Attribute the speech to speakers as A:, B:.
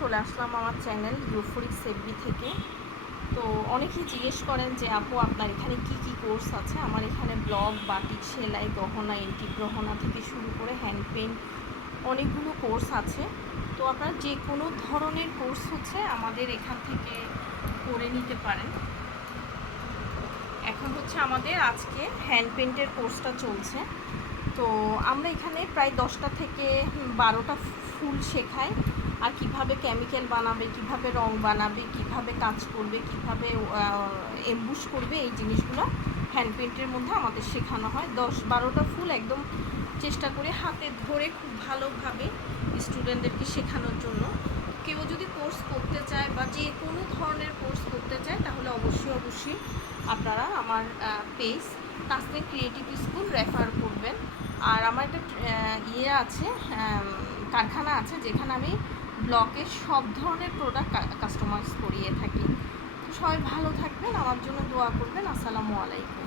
A: চলে আসলাম আমার channel euphoric সেভবি থেকে। তো অনেকেই জিজ্ঞেস করেন যে, আপু, আপনার এখানে কি কি কোর্স আছে? আমার এখানে ব্লগ বাটিক, সেলাই, গহনা এন্টি গহনা থেকে শুরু করে হ্যান্ড পেন্ট অনেকগুলো কোর্স আছে। তো আপনার যে কোনো ধরনের কোর্স হচ্ছে আমাদের এখান থেকে করে নিতে পারেন। এখন হচ্ছে আমাদের আজকে হ্যান্ড পেন্টের কোর্সটা চলছে। তো আমরা এখানে প্রায় দশটা থেকে বারোটা ফুল শেখাই। আর কীভাবে কেমিক্যাল বানাবে, কীভাবে রং বানাবে, কীভাবে কাজ করবে, কীভাবে এমবুশ করবে, এই জিনিসগুলো হ্যান্ড পেন্টের মধ্যে আমাদের শেখানো হয়। দশ বারোটা ফুল একদম চেষ্টা করে হাতে ধরে খুব ভালোভাবে স্টুডেন্টদেরকে শেখানোর জন্য। কেউ যদি কোর্স করতে চায় বা যে কোনো ধরনের কোর্স করতে চায়, তাহলে অবশ্যই অবশ্যই আপনারা আমার page Tasmin creative school refer করবেন। আর আমার একটা ইয়ে আছে কারখানা আছে, যেখানে আমি ব্লকের সব ধরনের প্রোডাক্ট কাস্টমাইজ করিয়ে থাকি। তো সবাই ভালো থাকবেন, আমার জন্য দোয়া করবেন। আসসালামু আলাইকুম।